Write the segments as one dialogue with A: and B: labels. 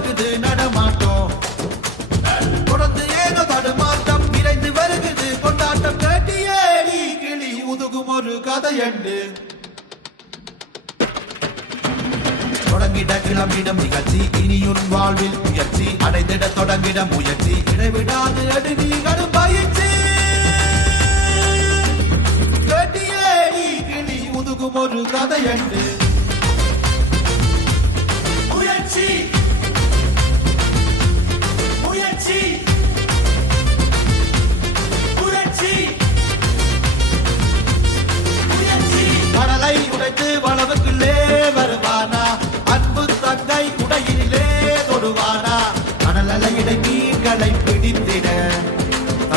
A: கூட்டம் நடமாட்டம். தொடர்ந்து ஏதோ தடுமாட்டம் விரைந்து வருகுது. கொண்டாட்டம் கட்டியேடி கிளி உதுகும் ஒரு கதையண்டு. தொடங்கிட கிளம்பிடம் நிகழ்ச்சி இனியுன் வாழ்வில் முயற்சி. அடைந்திட தொடங்கிட முயற்சி இடைவிடாது அடுங்கி கடும் பயிற்சி கட்டியேடி கிளி உதுகும் ஒரு கதையண்டு. முயற்சி முயற்சி.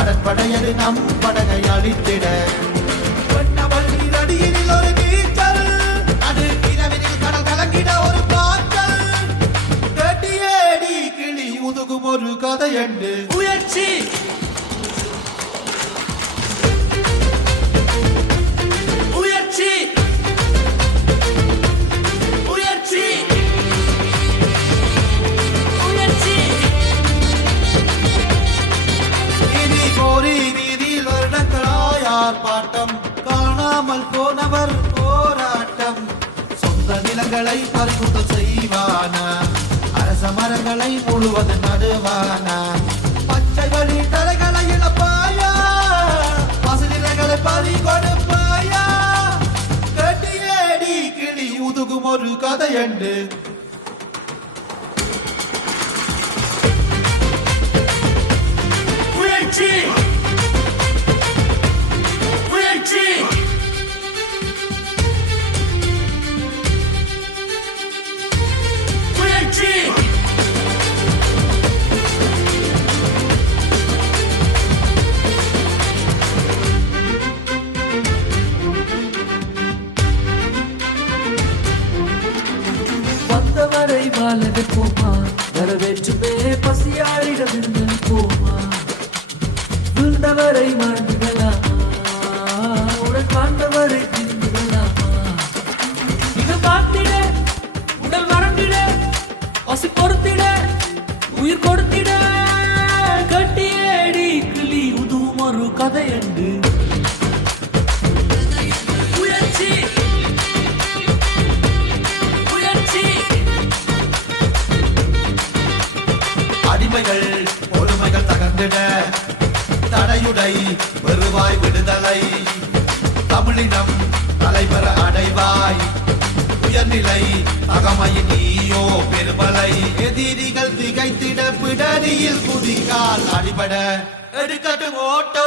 A: கடற்படையது நம் படகை அழித்திட வெண்ணவள் ஒரு நீச்சல் அது இரவினில் கடல் கலங்கிட ஒரு பாய்ச்சல் கேட்டியேடி கிளி உதுகும் ஒரு முயற்சி காணாமல் போனவர் போராட்டம். சொந்த நிலங்களை பறிமுதல் செய்வானா? அரச மரங்களை முழுவதும் நடுவானா? பச்சை வழி தலைகளை இழப்பாயா? பசுநிலைகளை பறி கொடுப்பாயா? கட்டியேடி கிளி உதுகும் ஒரு கதை என்று
B: வந்தவரை போமா வரவேற்றுமே பசியாரிடமிருந்து போமா விழுந்தவரை மாண்டுகளாமா உடன் வாழ்ந்தவரை திரும்பிவிடலாமா இது பார்த்திட உடல் மறந்திட பசி பொறுத்திட உயிர் கொடுத்திட
A: பொறுமைகள் தடையுடை வருவாய் விடுதலை. தமிழினம் தலைவர அடைவாய். உயர்நிலை அகமையின் நீயோ பெருமலை. எதிரிகள் திகைத்திட பிடரியில் குதிக்கால் அடிபட. எடுக்கட்டும் ஓட்டம்